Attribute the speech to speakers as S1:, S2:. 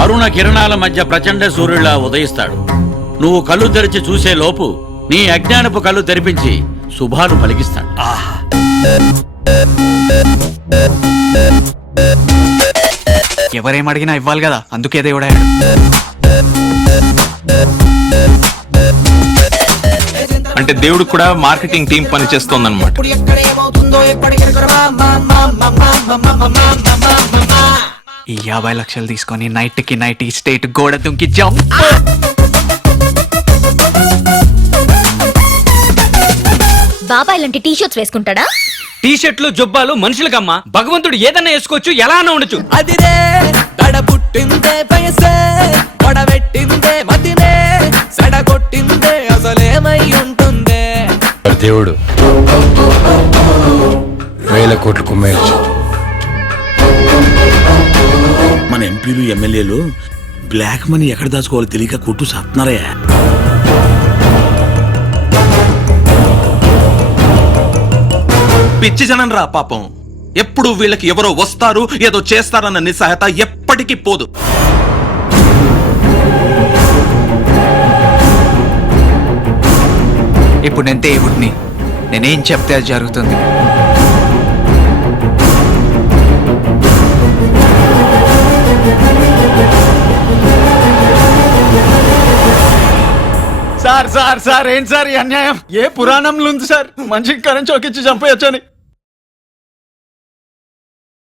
S1: అరుణ కిరణాల మధ్య ప్రచండ సూర్యులా ఉదయిస్తాడు. నువ్వు కళ్ళు తెరిచి చూసే లోపు నీ అజ్ఞానపు కళ్ళు తెరిపించి శుభాలు పలికిస్తాడు.
S2: ఎవరేమడిగినా ఇవ్వాలి కదా? అందుకే దేవుడా
S3: అంటే దేవుడికి కూడా మార్కెటింగ్ టీం పనిచేస్తోందన్నమాట
S2: ఈ యాభై లక్షలు తీసుకొని నైట్కి నైట్ ఈ స్టేట్ గోడ దుంకి జంప్
S4: బాబాయ్ లాంటి టీ షర్ట్స్ వేసుకుంటాడా
S5: టీ షర్ట్లు జుబ్బాలు మనుషులకమ్మా భగవంతుడు ఏదన్నా వేసుకోవచ్చు ఎలా అన్నా ఉండొచ్చు
S6: అదిరే
S7: దేవుడు. వేల కోట్లు కుమ్మేయచ్చు
S8: మన ఎంపీలు ఎమ్మెల్యేలు బ్లాక్ మనీ ఎక్కడ దాచుకోవాలో తెలియక కొట్టు సత్తున్నారయ్యా.
S3: పిచ్చి జనం రా పాపం. ఎప్పుడు వీళ్ళకి ఎవరో వస్తారు ఏదో చేస్తారన్న నిస్సహాయత ఎప్పటికీ పోదు.
S2: ఇప్పుడు నేను దేవుడిని నేనేం చెప్తే అది జరుగుతుంది.
S9: సార్ సార్ సార్ ఏంటి సార్ ఈ అన్యాయం? ఏ పురాణంలో ఉంది సార్? మనిషికి కరెంట్ చౌకిచ్చి చంపేయచ్చని.